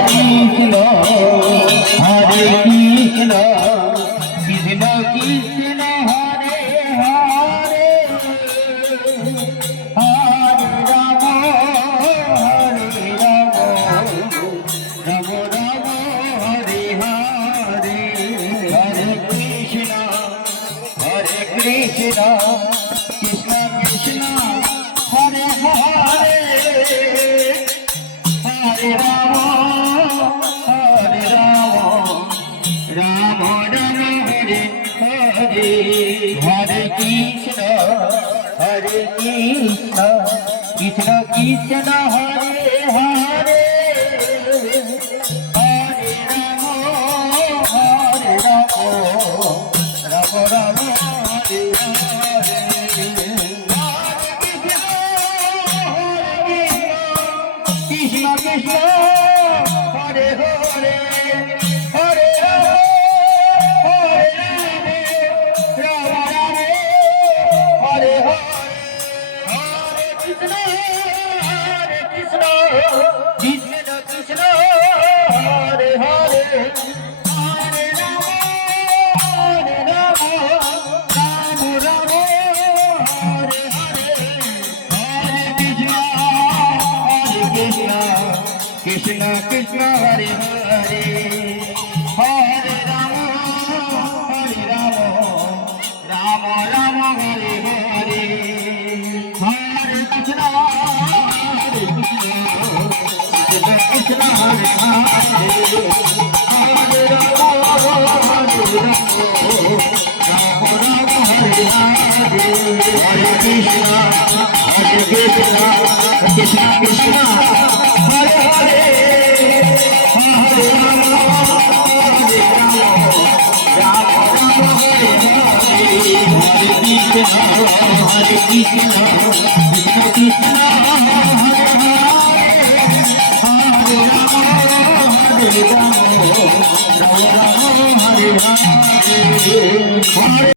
Krishna Hare Krishna Krishna Krishna Hare Hare Hare Ram Ram Ram Hare Hare Hare Krishna Krishna Krishna Hare Hare Hare Ram Ram Ram Hare Hare Hare Krishna Krishna Krishna Hare Hare Hare Ram Ram Ram Hare Hare Krishna Krishna Hare Hare Hare Ram Ram Ram Hare Hare Hare Krishna Krishna Krishna Hare Hare Hare Ram Ram Ram Hare Hare Hare Krishna Krishna Hare Hare Hare Ram Ram Ram Hare Hare Hare Krishna Krishna Hare Hare Hare Ram Ram Hare Hare Hare Krishna Krishna Krishna Hare Hare Hare Ram Ram Hare Hare Hare Krishna Krishna Krishna Hare Hare Hare Ram Ram Ram Hare Hare